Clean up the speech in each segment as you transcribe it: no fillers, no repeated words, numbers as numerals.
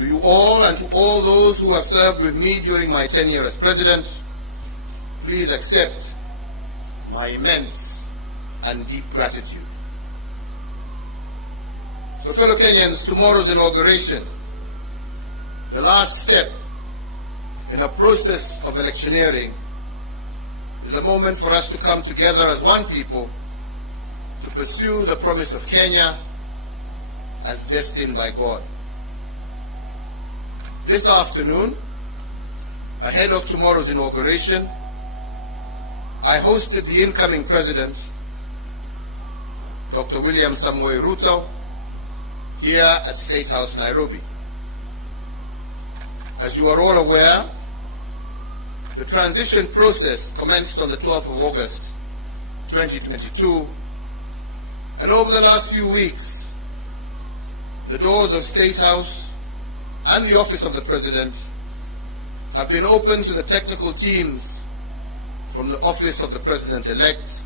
To you all and to all those who have served with me during my tenure as President, please accept my immense and deep gratitude. So fellow Kenyans, tomorrow's inauguration, the last step in a process of electioneering, is a moment for us to come together as one people to pursue the promise of Kenya as destined by God. This afternoon, ahead of tomorrow's inauguration, I hosted the incoming President, Dr. William Samoei Ruto, here at State House, Nairobi. As you are all aware, the transition process commenced on the 12th of August, 2022, and over the last few weeks, the doors of State House and the Office of the President have been open to the technical teams from the Office of the President-elect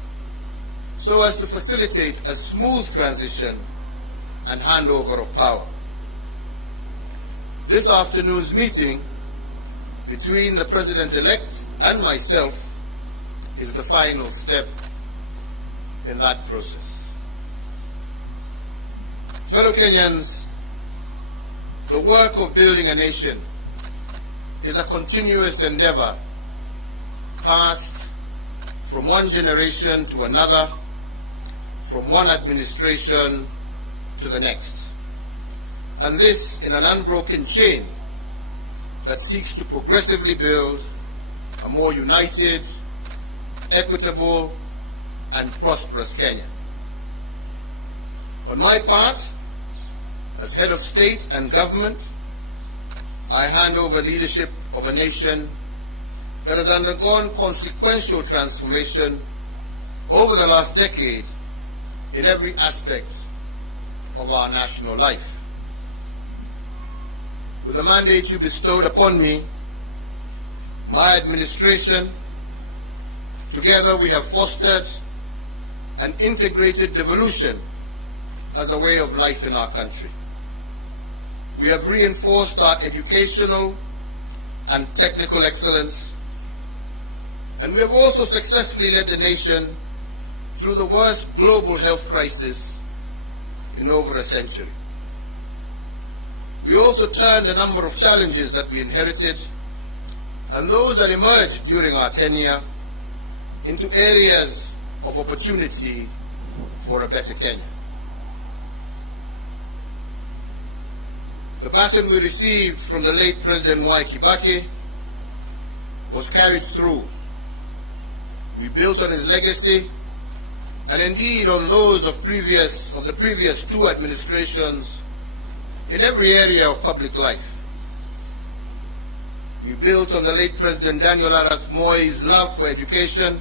so as to facilitate a smooth transition and handover of power. This afternoon's meeting between the President-elect and myself is the final step in that process. Fellow Kenyans, the work of building a nation is a continuous endeavor passed from one generation to another, from one administration to the next. And this in an unbroken chain that seeks to progressively build a more united, equitable, and prosperous Kenya. On my part, as head of state and government, I hand over leadership of a nation that has undergone consequential transformation over the last decade in every aspect of our national life. With the mandate you bestowed upon me, my administration, together we have fostered an integrated devolution as a way of life in our country. We have reinforced our educational and technical excellence, and we have also successfully led the nation through the worst global health crisis in over a century. We also turned a number of challenges that we inherited and those that emerged during our tenure into areas of opportunity for a better Kenya. The baton we received from the late President Mwai Kibaki was carried through. We built on his legacy and indeed on those of the previous two administrations in every area of public life. We built on the late President Daniel Arap Moi's love for education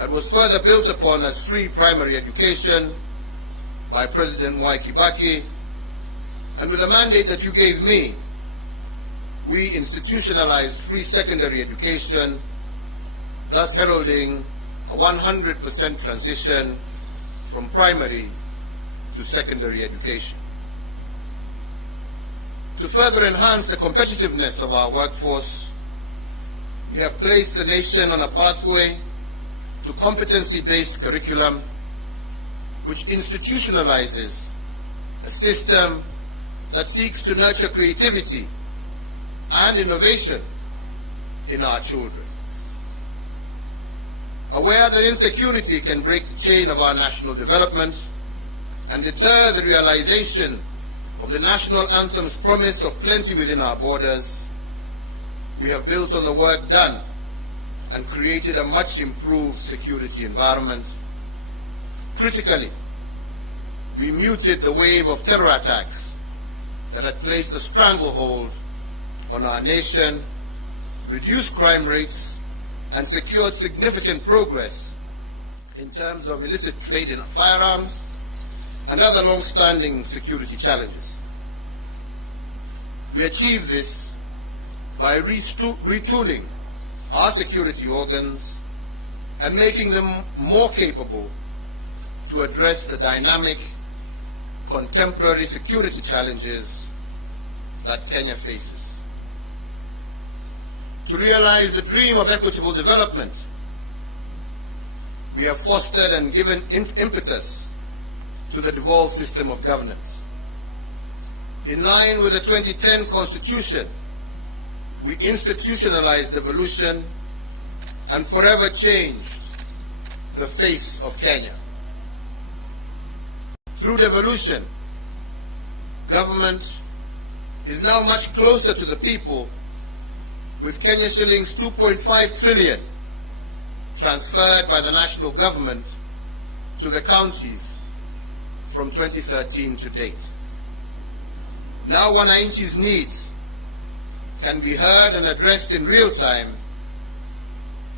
that was further built upon as free primary education by President Mwai Kibaki. And with the mandate that you gave me, we institutionalized free secondary education, thus heralding a 100% transition from primary to secondary education. To further enhance the competitiveness of our workforce, we have placed the nation on a pathway to competency-based curriculum, which institutionalizes a system that seeks to nurture creativity and innovation in our children. Aware that insecurity can break the chain of our national development and deter the realization of the national anthem's promise of plenty within our borders, we have built on the work done and created a much improved security environment. Critically, we muted the wave of terror attacks that had placed a stranglehold on our nation, reduced crime rates, and secured significant progress in terms of illicit trade in firearms and other long-standing security challenges. We achieved this by retooling our security organs and making them more capable to address the dynamic, contemporary security challenges that Kenya faces. To realize the dream of equitable development, we have fostered and given impetus to the devolved system of governance. In line with the 2010 Constitution, we institutionalized devolution and forever changed the face of Kenya. Through devolution, government is now much closer to the people, with Kenya shillings 2.5 trillion transferred by the national government to the counties from 2013 to date. Now wananchi's needs can be heard and addressed in real time,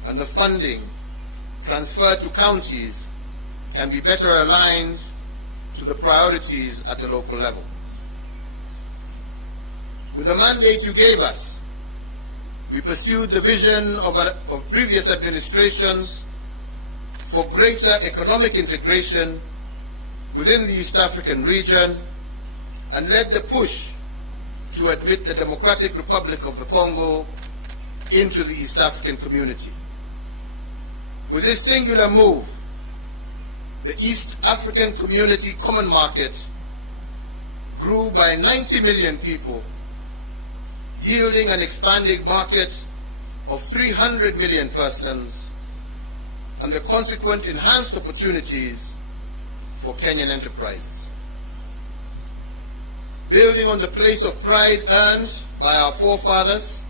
and the funding transferred to counties can be better aligned to the priorities at the local level. With the mandate you gave us, we pursued the vision of previous administrations for greater economic integration within the East African region and led the push to admit the Democratic Republic of the Congo into the East African community. With this singular move, the East African Community Common Market grew by 90 million people, yielding an expanding market of 300 million persons and the consequent enhanced opportunities for Kenyan enterprises. Building on the place of pride earned by our forefathers,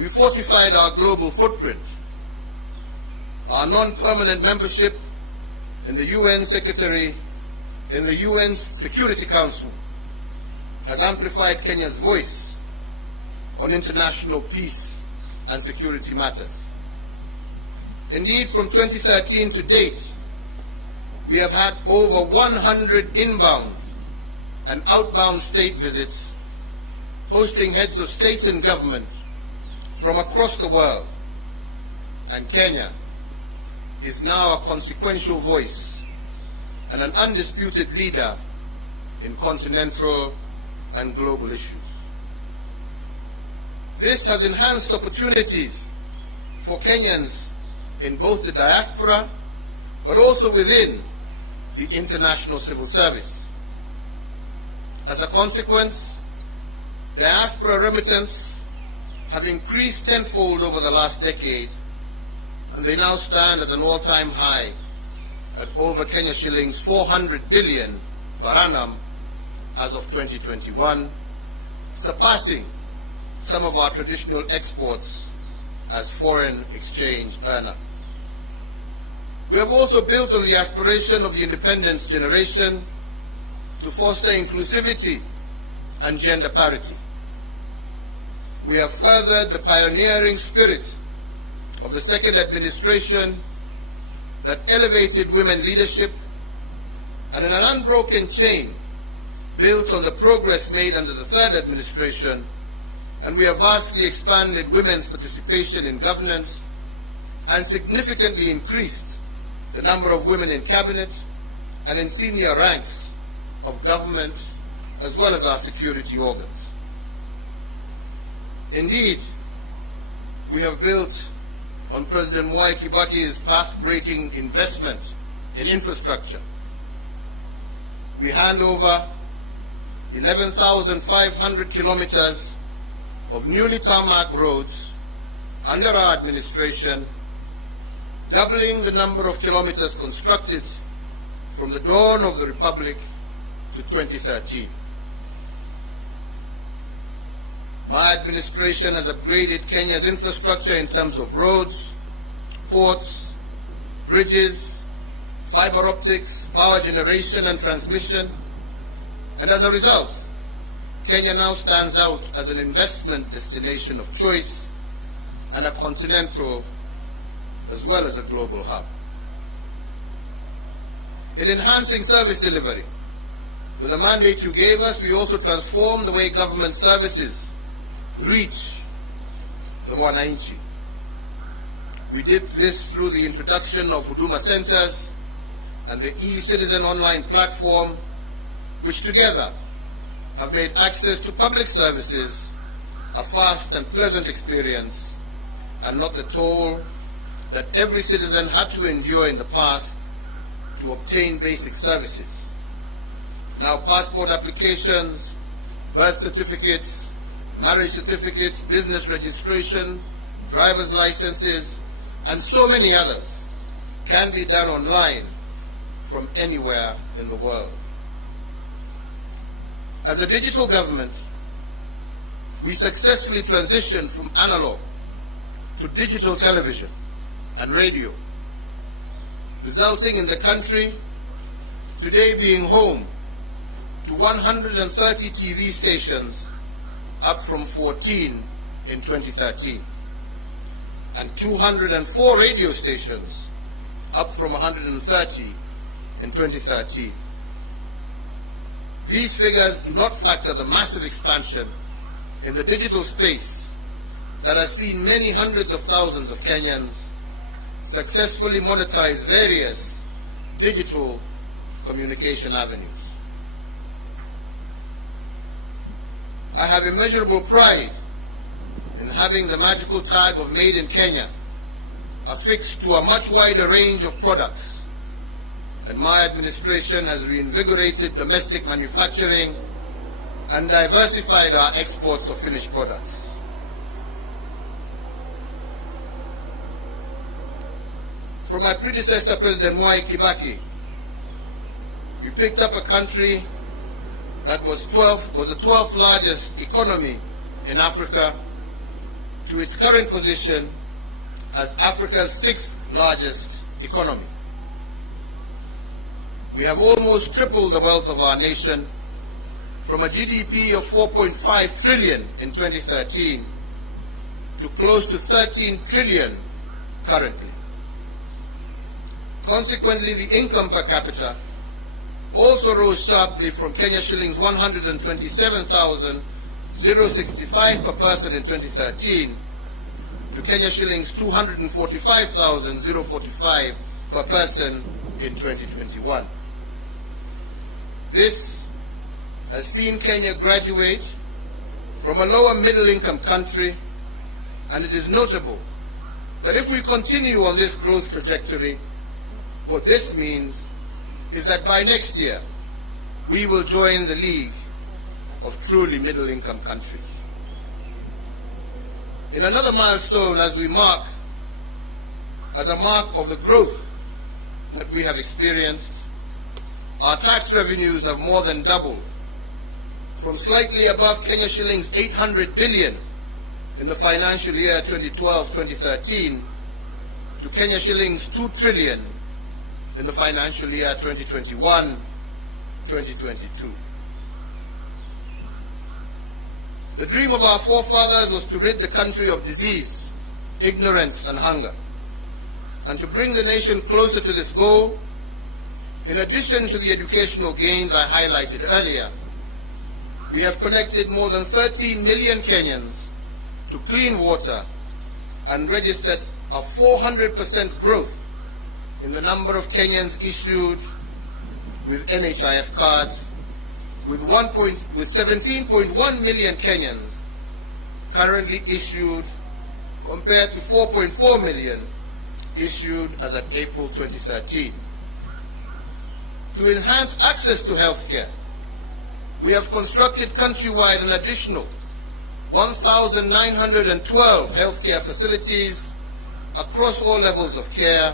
we fortified our global footprint. Our non-permanent membership in the UN Secretary in the UN's Security Council has amplified Kenya's voice on international peace and security matters. Indeed, from 2013 to date, we have had over 100 inbound and outbound state visits, hosting heads of state and government from across the world, and Kenya is now a consequential voice and an undisputed leader in continental and global issues. This has enhanced opportunities for Kenyans in both the diaspora, but also within the international civil service. As a consequence, diaspora remittance have increased tenfold over the last decade, and they now stand at an all-time high at over Kenya shillings 400 billion per annum as of 2021, surpassing some of our traditional exports as foreign exchange earner. We have also built on the aspiration of the independence generation to foster inclusivity and gender parity. We have furthered the pioneering spirit of the second administration that elevated women leadership, and in an unbroken chain built on the progress made under the third administration, and we have vastly expanded women's participation in governance and significantly increased the number of women in cabinet and in senior ranks of government, as well as our security organs. Indeed, we have built on President Mwai Kibaki's path-breaking investment in infrastructure. We hand over 11,500 kilometers of newly tarmac roads under our administration, doubling the number of kilometers constructed from the dawn of the Republic to 2013. My administration has upgraded Kenya's infrastructure in terms of roads, ports, bridges, fiber optics, power generation and transmission, and as a result, Kenya now stands out as an investment destination of choice and a continental as well as a global hub. In enhancing service delivery, with the mandate you gave us, we also transformed the way government services reach the wananchi. We did this through the introduction of Huduma Centers and the e-Citizen online platform, which together have made access to public services a fast and pleasant experience, and not the toll that every citizen had to endure in the past to obtain basic services. Now passport applications, birth certificates, marriage certificates, business registration, driver's licenses, and so many others can be done online from anywhere in the world. As a digital government, we successfully transitioned from analog to digital television and radio, resulting in the country today being home to 130 TV stations, up from 14 in 2013, and 204 radio stations, up from 130 in 2013. These figures do not factor the massive expansion in the digital space that has seen many hundreds of thousands of Kenyans successfully monetize various digital communication avenues. I have immeasurable pride in having the magical tag of Made in Kenya affixed to a much wider range of products, and my administration has reinvigorated domestic manufacturing and diversified our exports of finished products. From my predecessor, President Mwai Kibaki, we picked up a country that was the 12th largest economy in Africa to its current position as Africa's 6th largest economy. We have almost tripled the wealth of our nation from a GDP of 4.5 trillion in 2013 to close to 13 trillion currently. Consequently, the income per capita also rose sharply from Kenya shillings 127,065 per person in 2013 to Kenya shillings 245,045 per person in 2021. This has seen Kenya graduate from a lower middle income country, and it is notable that if we continue on this growth trajectory, what this means is that by next year, we will join the league of truly middle-income countries. In another milestone as a mark of the growth that we have experienced, our tax revenues have more than doubled from slightly above Kenya shillings 800 billion in the financial year 2012-2013 to Kenya shillings 2 trillion in the financial year 2021-2022. The dream of our forefathers was to rid the country of disease, ignorance, and hunger. And to bring the nation closer to this goal, in addition to the educational gains I highlighted earlier, we have connected more than 13 million Kenyans to clean water and registered a 400% growth in the number of Kenyans issued with NHIF cards, with 17.1 million Kenyans currently issued compared to 4.4 million issued as at April 2013. To enhance access to health care, we have constructed countrywide an additional 1,912 healthcare facilities across all levels of care,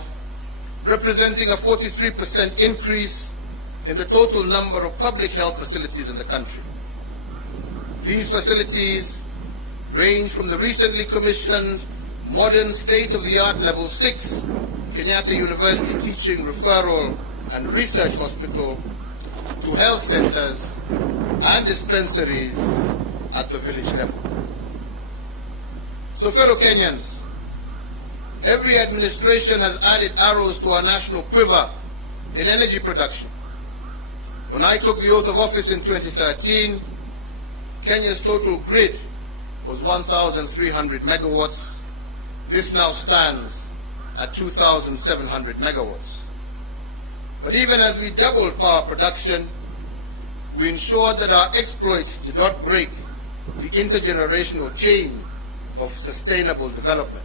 representing a 43% increase in the total number of public health facilities in the country. These facilities range from the recently commissioned modern state-of-the-art Level 6 Kenyatta University Teaching, Referral and Research Hospital to health centers and dispensaries at the village level. So fellow Kenyans, every administration has added arrows to our national quiver in energy production. When I took the oath of office in 2013, Kenya's total grid was 1,300 megawatts. This now stands at 2,700 megawatts. But even as we doubled power production, we ensured that our exploits did not break the intergenerational chain of sustainable development.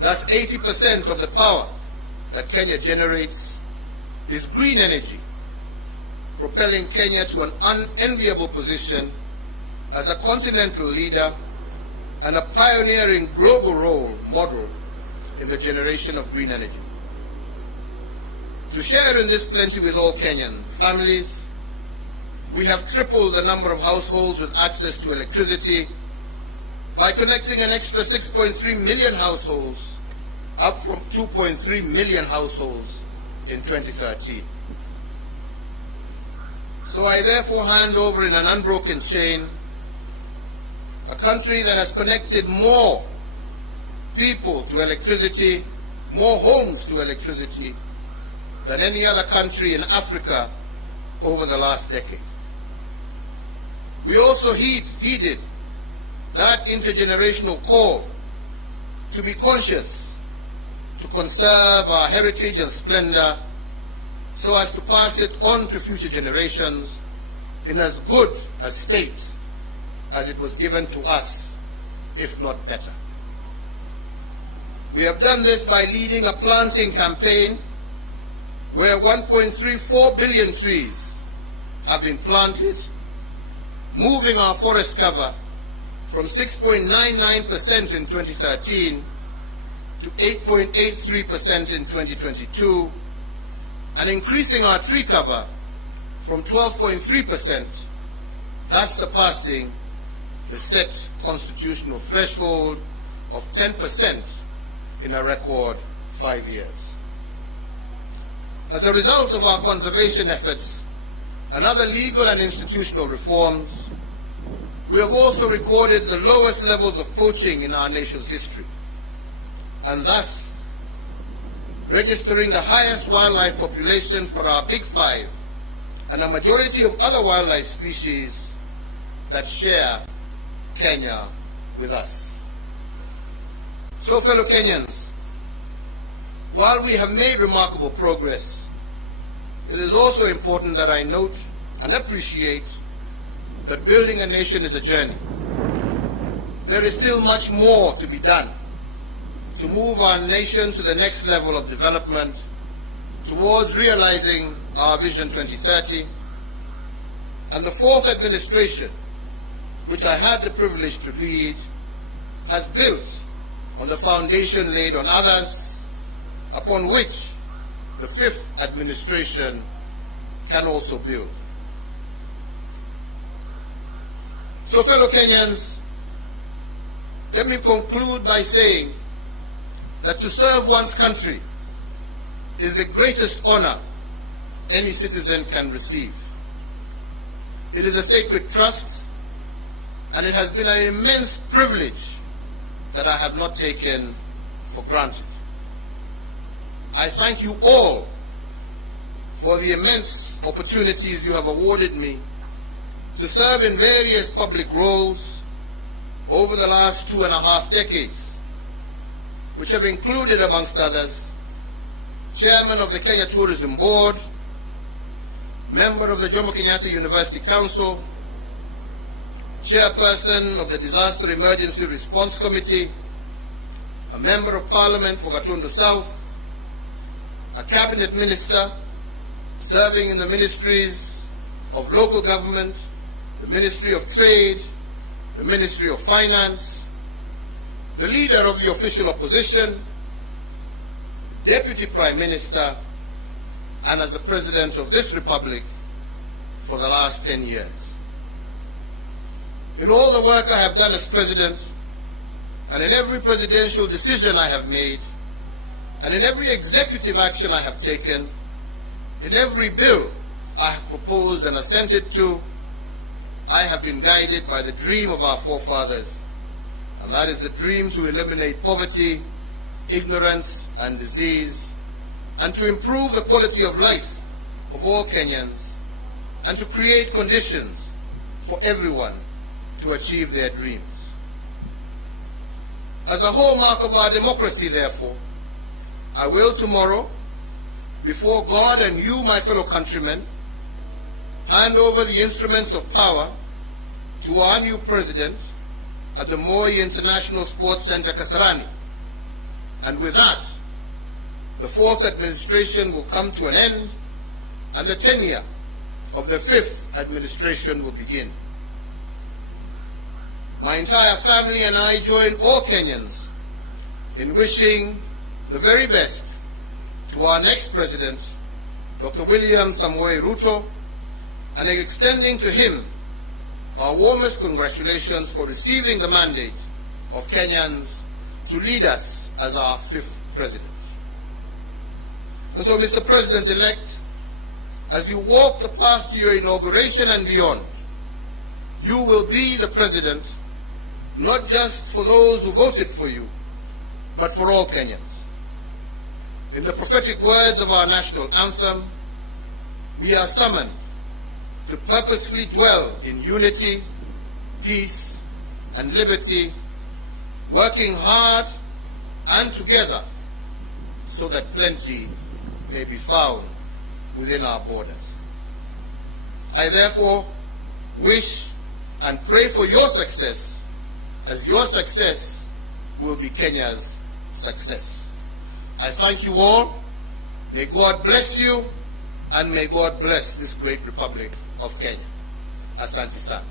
Thus, 80% of the power that Kenya generates is green energy, propelling Kenya to an unenviable position as a continental leader and a pioneering global role model in the generation of green energy. To share in this plenty with all Kenyan families, we have tripled the number of households with access to electricity by connecting an extra 6.3 million households, up from 2.3 million households in 2013. So I therefore hand over in an unbroken chain a country that has connected more people to electricity, more homes to electricity, than any other country in Africa over the last decade. We also heeded that intergenerational call to be conscious, to conserve our heritage and splendor so as to pass it on to future generations in as good a state as it was given to us, if not better. We have done this by leading a planting campaign where 1.34 billion trees have been planted, moving our forest cover from 6.99% in 2013 to 8.83% in 2022, and increasing our tree cover from 12.3%, thus surpassing the set constitutional threshold of 10% in a record 5 years. As a result of our conservation efforts and other legal and institutional reforms, we have also recorded the lowest levels of poaching in our nation's history, and thus registering the highest wildlife population for our Big Five and a majority of other wildlife species that share Kenya with us. So, fellow Kenyans, while we have made remarkable progress, it is also important that I note and appreciate that building a nation is a journey. There is still much more to be done to move our nation to the next level of development towards realizing our Vision 2030. And the fourth administration, which I had the privilege to lead, has built on the foundation laid on others, upon which the fifth administration can also build. So, fellow Kenyans, let me conclude by saying that to serve one's country is the greatest honor any citizen can receive. It is a sacred trust, and it has been an immense privilege that I have not taken for granted. I thank you all for the immense opportunities you have awarded me to serve in various public roles over the last 2.5 decades, which have included, amongst others, Chairman of the Kenya Tourism Board, Member of the Jomo Kenyatta University Council, Chairperson of the Disaster Emergency Response Committee, a Member of Parliament for Gatundu South, a Cabinet Minister serving in the Ministries of Local Government, the Ministry of Trade, the Ministry of Finance, the Leader of the Official Opposition, Deputy Prime Minister, and as the President of this Republic for the last 10 years. In all the work I have done as President, and in every presidential decision I have made, and in every executive action I have taken, in every bill I have proposed and assented to, I have been guided by the dream of our forefathers, and that is the dream to eliminate poverty, ignorance, and disease, and to improve the quality of life of all Kenyans, and to create conditions for everyone to achieve their dreams. As a hallmark of our democracy, therefore, I will tomorrow, before God and you, my fellow countrymen, hand over the instruments of power to our new president at the Moi International Sports Center, Kasarani. And with that, the fourth administration will come to an end and the tenure of the fifth administration will begin. My entire family and I join all Kenyans in wishing the very best to our next president, Dr. William Samoei Ruto, and extending to him our warmest congratulations for receiving the mandate of Kenyans to lead us as our fifth president. And so, Mr. President-elect, as you walk the path to your inauguration and beyond, you will be the president not just for those who voted for you, but for all Kenyans. In the prophetic words of our national anthem, we are summoned to purposefully dwell in unity, peace, and liberty, working hard and together so that plenty may be found within our borders. I therefore wish and pray for your success, as your success will be Kenya's success. I thank you all. May God bless you, and may God bless this great Republic of Kenya. Asante sana.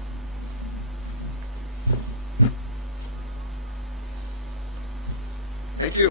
Thank you.